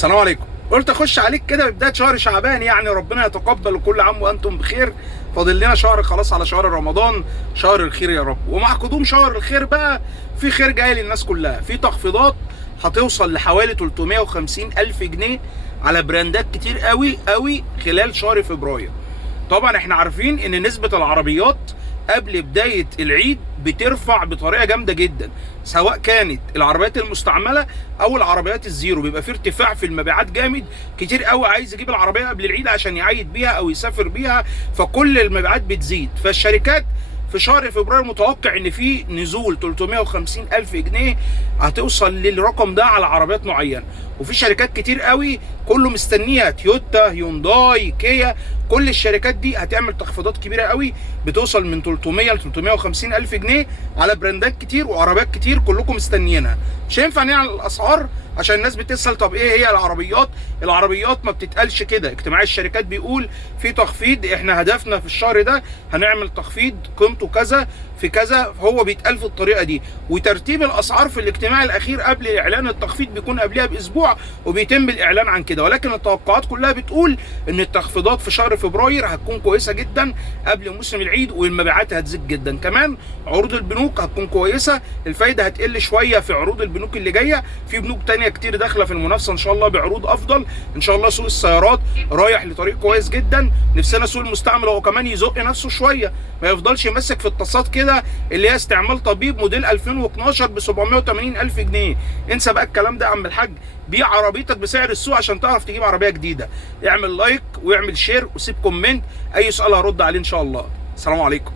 السلام عليكم. قلت اخش عليك كده ببدايه شهر شعبان، يعني ربنا يتقبل وكل عام وانتم بخير. فاضل لنا شهر خلاص على شهر رمضان، شهر الخير يا رب. ومع قدوم شهر الخير بقى في خير جاي للناس كلها، في تخفيضات هتوصل لحوالي 350 ألف جنيه على براندات كتير قوي قوي خلال شهر فبراير. طبعا احنا عارفين ان نسبة العربيات قبل بداية العيد بترفع بطريقة جامدة جدا، سواء كانت العربيات المستعملة او العربيات الزيرو. بيبقى في ارتفاع في المبيعات جامد، كتير قوي عايز يجيب العربية قبل العيد عشان يعيد بيها او يسافر بيها، فكل المبيعات بتزيد. فالشركات في شهر فبراير متوقع ان في نزول 350 ألف جنيه هتوصل للرقم ده على عربيات معينة. وفي شركات كتير قوي كله مستنيها، تويوتا، هيونداي، كيا، كل الشركات دي هتعمل تخفيضات كبيرة قوي بتوصل من 300 ل 350 ألف جنيه على براندات كتير وعربيات كتير كلكم مستنيينها. مش هينفع نعلن الأسعار عشان الناس بتسأل طب ايه هي العربيات؟ العربيات ما بتتقالش كده، اجتماع الشركات بيقول في تخفيض، احنا هدفنا في الشهر ده هنعمل تخفيض قيمته كذا في كذا، هو بيتقال في الطريقه دي. وترتيب الاسعار في الاجتماع الاخير قبل اعلان التخفيض بيكون قبلها باسبوع وبيتم الاعلان عن كده. ولكن التوقعات كلها بتقول ان التخفيضات في شهر فبراير هتكون كويسه جدا قبل موسم العيد، والمبيعات هتزيد جدا. كمان عروض البنوك هتكون كويسه، الفايده هتقل شويه في عروض البنوك اللي جايه، في بنوك تانية كتير داخله في المنافسه ان شاء الله بعروض افضل. ان شاء الله سوق السيارات رايح لطريق كويس جدا، نفسنا سوق المستعمل هو كمان يزق نفسه شويه، ما يفضلش يمسك في التصات كده اللي هي استعمال طبيب موديل 2012 ب 780 ألف جنيه. انسى بقى الكلام ده يا عم الحاج، بيع عربيتك بسعر السوق عشان تعرف تجيب عربيه جديده. اعمل لايك واعمل شير وسيب كومنت، اي سؤال هرد عليه ان شاء الله. السلام عليكم.